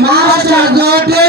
महाराष्ट्रात गोटे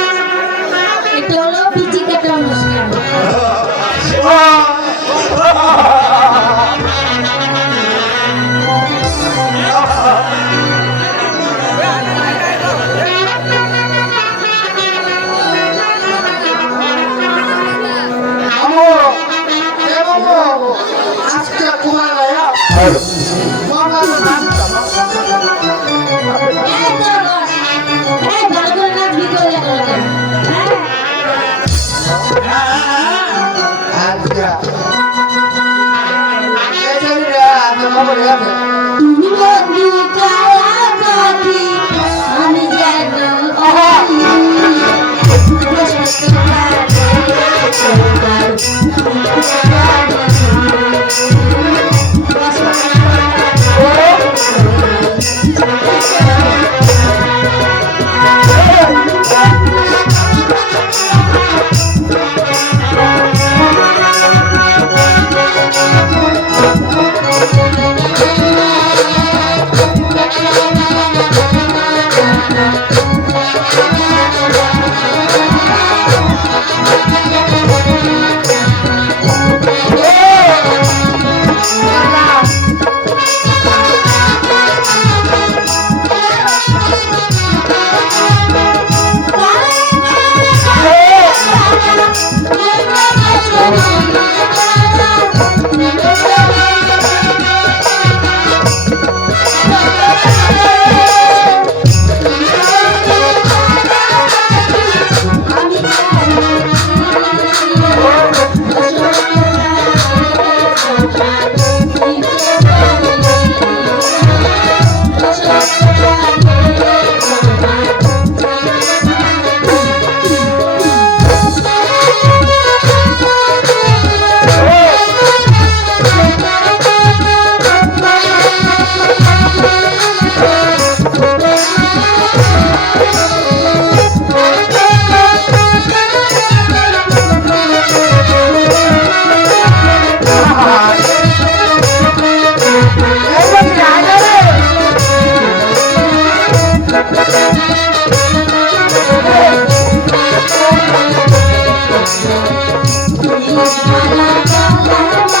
Thank you.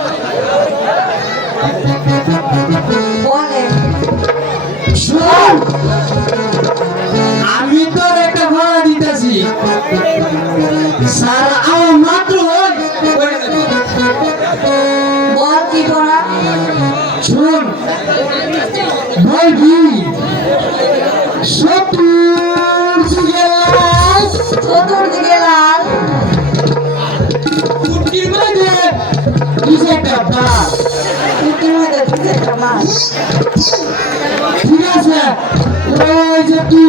শুন। আমি তোর একটা ভাড়া দিতেছি। স্যার আমার মাত্র। বল কি করা? শুন। বলবি শত্রুর দিকে লাল, চতুর্দিকে লাল। কুটির মাঝে কিছু একটা বাঘ। কুটির মধ্যে চারটা মাছ। ঠিক আছে ওই যে তুই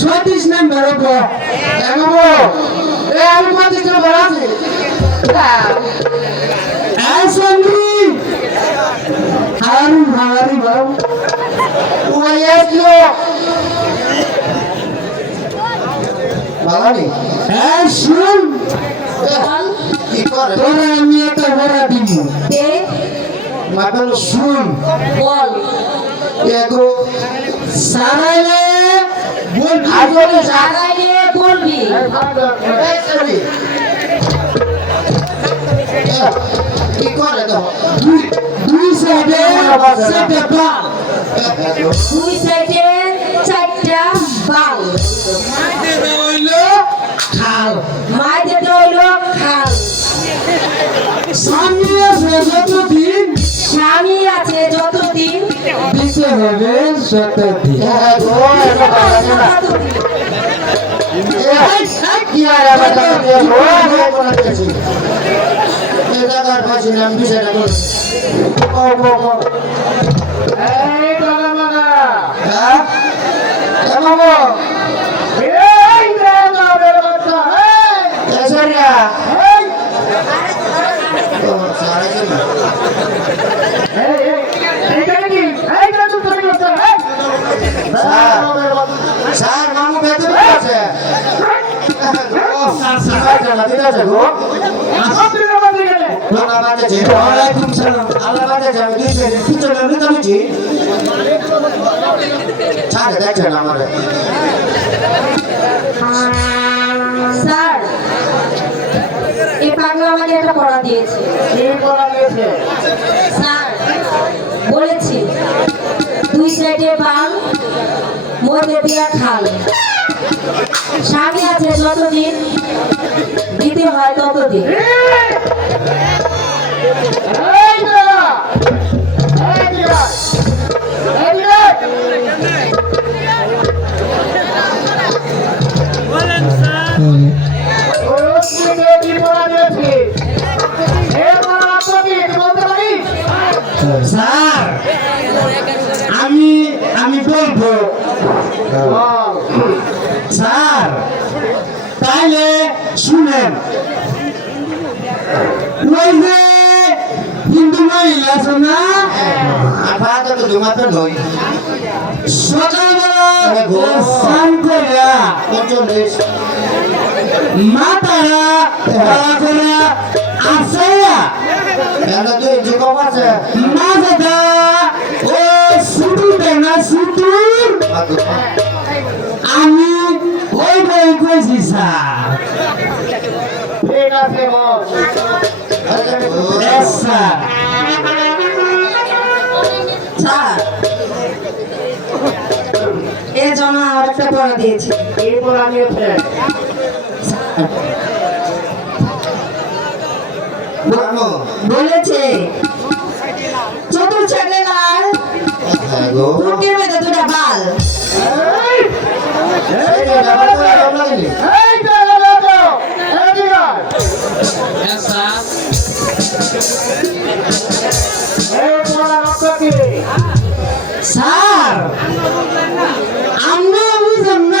সতীশ নাম্বার ওপর এ বাবু এ আমি পঁচিশ জন বড় আছি অ্যাসেম্বলি হারুন হারি বাবু ওই এসলো বাগানি হ্যাঁ শুন বল কি করে তোরা আমি একটা ভাড়া দিব দে মাপেল শুন বল সারাইলে বলবি আসলে লাগাইলে বলবি। কি করে তো? দুই দুই সাইডে বাল। দুই সাইডে চারটা বাল। মাইতে হইল খাল। হইল খাল। সামনে যতদিন স্বামী আছে যতদিন দিতে হবে শতদিন এগো এগো বাগানি না ততদিন। কি বিষয় নিছি ছাড়ে দেখছেন আমারে স্যার এই পাগলা আমাকে একটা পড়া দিয়েছে। স্যার বলেছি। দুই সাইডে বাল মধ্যে দিয়া খাল। স্বামী আছে যতদিন দিতে হয় ততদিন। এই দাদা স্যার তাইলে শুনেন। ওই যে হিন্দু মহিলা আছে না? আপাতত তো ঘুমাতে নই সকালবেলা স্নান করিয়া মাতারা তারা করে আসাইয়া কেন তুই যে আমি ওই বই কইছি স্যার। ঠিক আছে স্যার। স্যার এর জন্য আর একটা পড়া দিয়েছে। কি পড়া মামু বলেছে চতুর ছেলে লাল হ্যাঁ ফুটের মধ্যে দুটা বাল এই দাদা বাবা কেমন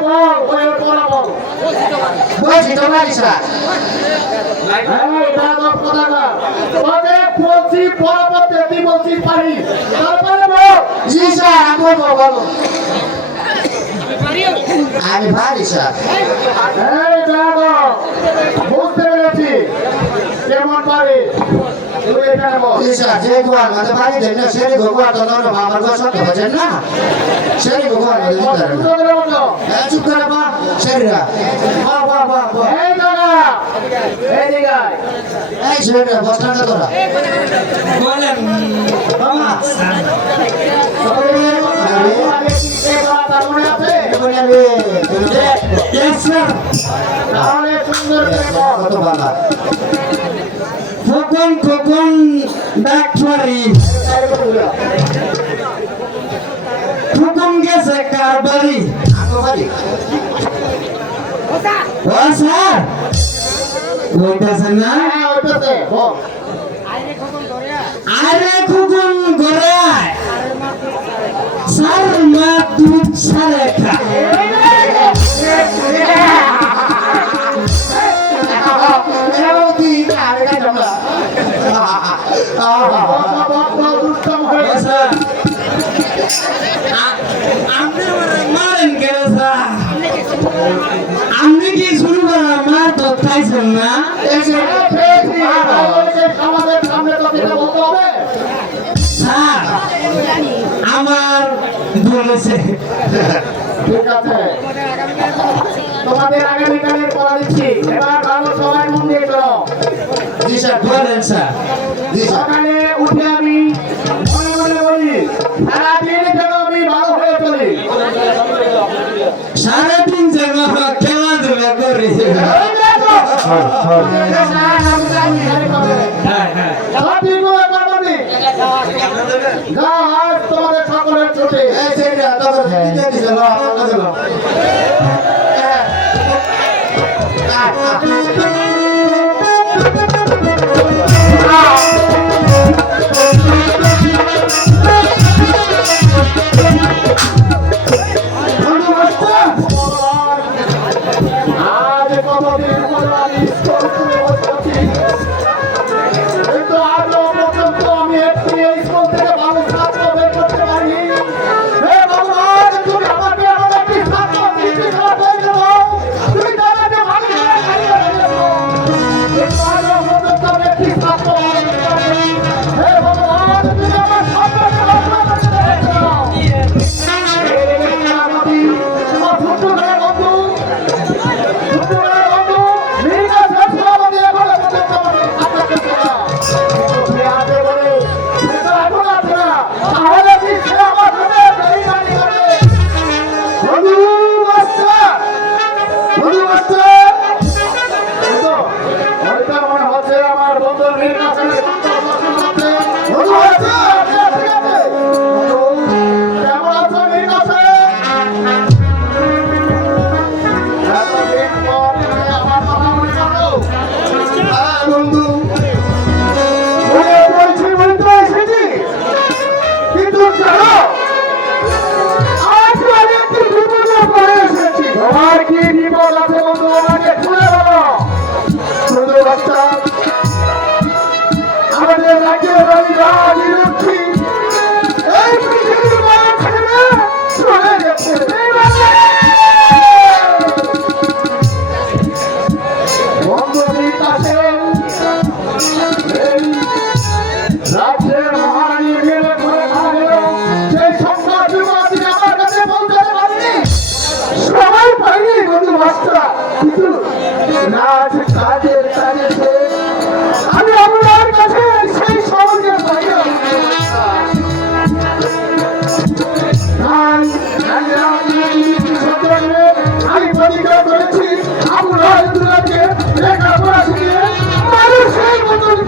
বল বইয়ের বল বলছি স্যার এই দাদব কোথাকার। তোকে বলছি পড়া পড়তে তুই বলছিস পারি তারপরে বল জি স্যার আমি বলব বলব আমি ভারী স্যার বুঝতে পেরেছি কেমন পারি যে গোয়াল মধ্যে পানি দেন না তো গোয়া না। মধ্যে দিতে চুপ করে বা এই সেরিরা বস্তাটা ধরা বাবা মনে আছে এবারে আমি তাহলে সুন্দর করে বল কত বাবা খোকন খোকন ডাক্তারি খোকন গেছে কার বাড়ি স্যার না? আরে খোকন গড়ায় মা দুধ সারে খা দুষ্টম হয়ে ও স্যার আ- আপনি আমারে মারেন কেন স্যার আপনি কি শুরু খাইছেন না? আমাদের সামনে তো এটা বলতে হবে স্যার আমার বলেছে ঠিক আছে তোমাদের আগামীকালের পড়া দিচ্ছি। এবার ভালো সবাই মন দিয়ে করো জি স্যার বলেন স্যার সকালে উঠে তোমাদের সকলের ছুটি এই সেরিরা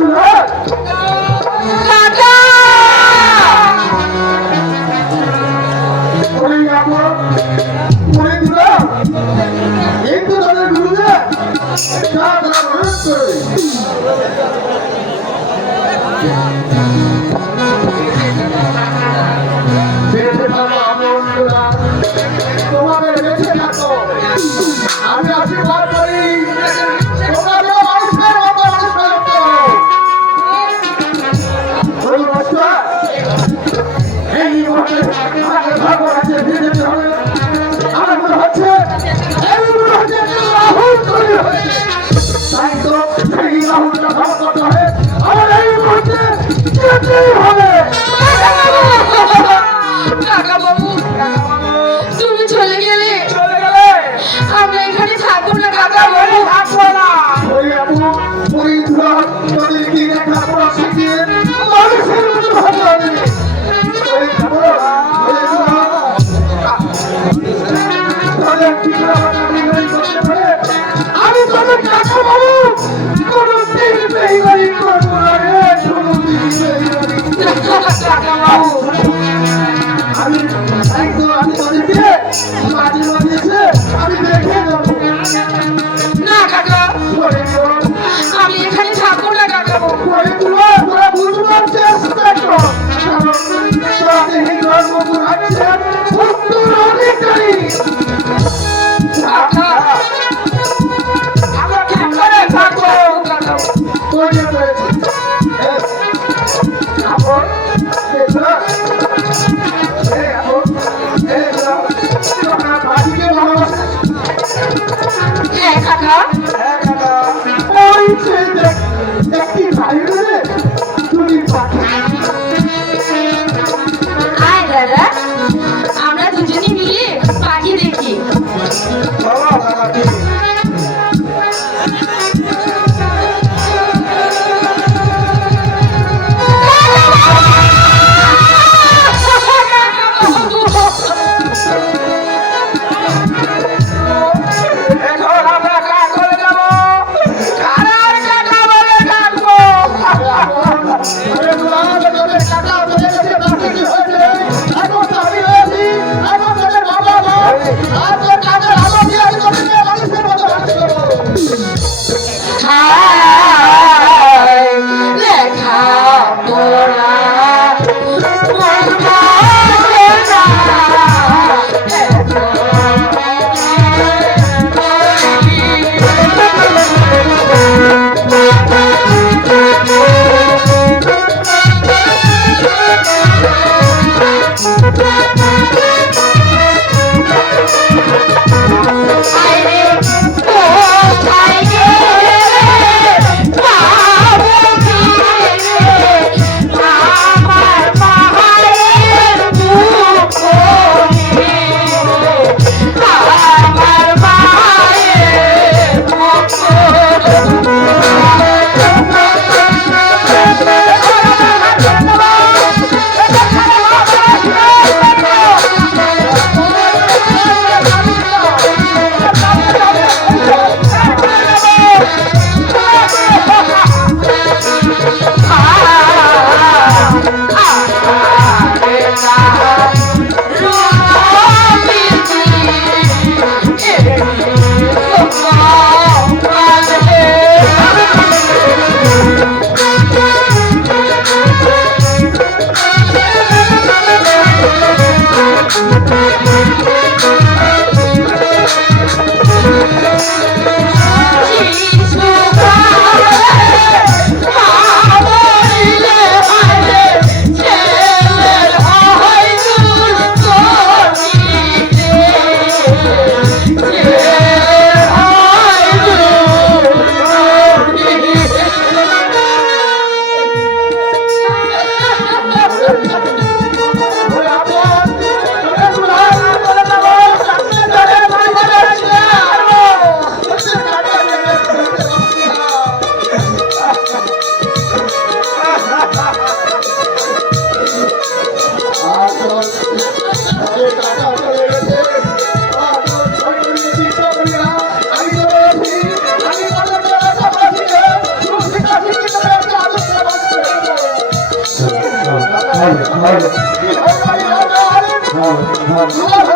হ্যাঁ হ্যাঁ। হ্যাঁ